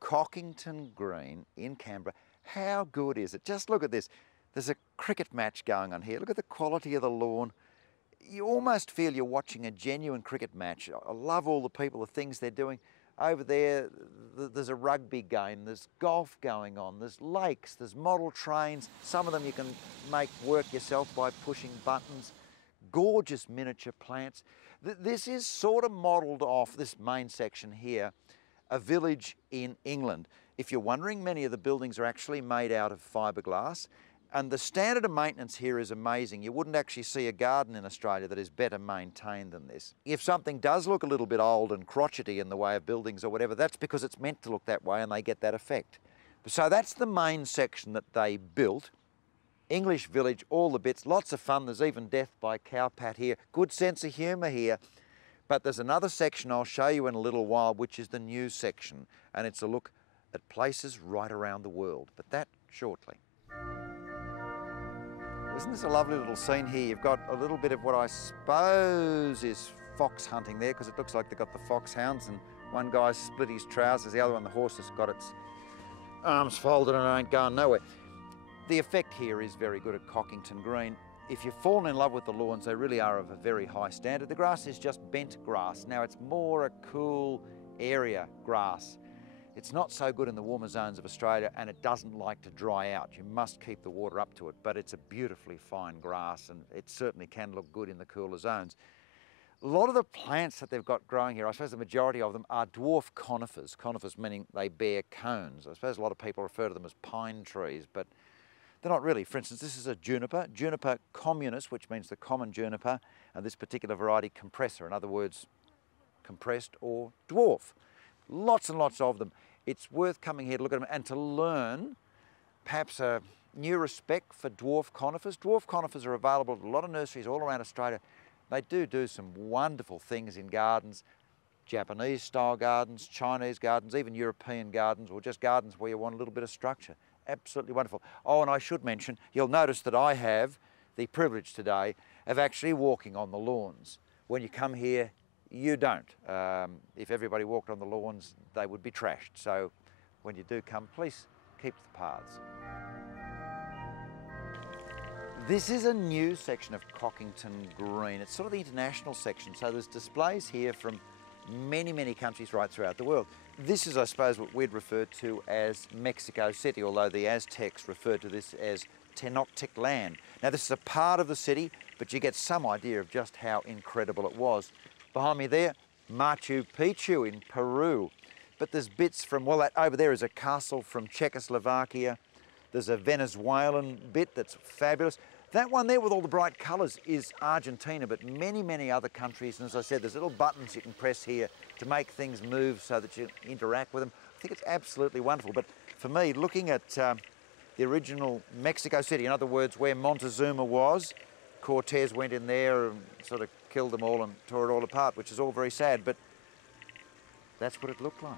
Cockington Green in Canberra. How good is it? Just look at this. There's a cricket match going on here. Look at the quality of the lawn. You almost feel you're watching a genuine cricket match. I love all the people, the things they're doing. Over there, there's a rugby game, there's golf going on, there's lakes, there's model trains. Some of them you can make work yourself by pushing buttons. Gorgeous miniature plants. This is sort of modelled off, this main section here, a village in England. If you're wondering, many of the buildings are actually made out of fiberglass. And the standard of maintenance here is amazing. You wouldn't actually see a garden in Australia that is better maintained than this. If something does look a little bit old and crotchety in the way of buildings or whatever, that's because it's meant to look that way and they get that effect. So that's the main section that they built. English village, all the bits, lots of fun. There's even death by cowpat here. Good sense of humour here. But there's another section I'll show you in a little while, which is the new section. And it's a look at places right around the world. But that shortly. Isn't this a lovely little scene here? You've got a little bit of what I suppose is fox hunting there, because it looks like they've got the foxhounds and one guy's split his trousers, the other one, the horse, has got its arms folded and it ain't going nowhere. The effect here is very good at Cockington Green. If you've fallen in love with the lawns, they really are of a very high standard. The grass is just bent grass. Now it's more a cool area grass. It's not so good in the warmer zones of Australia and it doesn't like to dry out. You must keep the water up to it, but it's a beautifully fine grass and it certainly can look good in the cooler zones. A lot of the plants that they've got growing here, I suppose the majority of them are dwarf conifers. Conifers meaning they bear cones. I suppose a lot of people refer to them as pine trees, but they're not really. For instance, this is a juniper, Juniper communis, which means the common juniper, and this particular variety compressor, in other words, compressed or dwarf. Lots and lots of them. It's worth coming here to look at them and to learn perhaps a new respect for dwarf conifers. Dwarf conifers are available at a lot of nurseries all around Australia. They do some wonderful things in gardens, Japanese style gardens, Chinese gardens, even European gardens, or just gardens where you want a little bit of structure. Absolutely wonderful. Oh, and I should mention, you'll notice that I have the privilege today of actually walking on the lawns. When you come here, you don't. If everybody walked on the lawns, they would be trashed. So when you do come, please keep the paths. This is a new section of Cockington Green. It's sort of the international section. So there's displays here from many countries right throughout the world. This is, I suppose, what we'd refer to as Mexico City, although the Aztecs referred to this as Tenochtitlan. Now this is a part of the city, but you get some idea of just how incredible it was. Behind me there, Machu Picchu in Peru. But there's bits from, well, that over there is a castle from Czechoslovakia. There's a Venezuelan bit that's fabulous. That one there with all the bright colours is Argentina, but many other countries. And as I said, there's little buttons you can press here to make things move so that you interact with them. I think it's absolutely wonderful. But for me, looking at the original Mexico City, in other words, where Montezuma was, Cortez went in there and sort of killed them all and tore it all apart, which is all very sad, but that's what it looked like.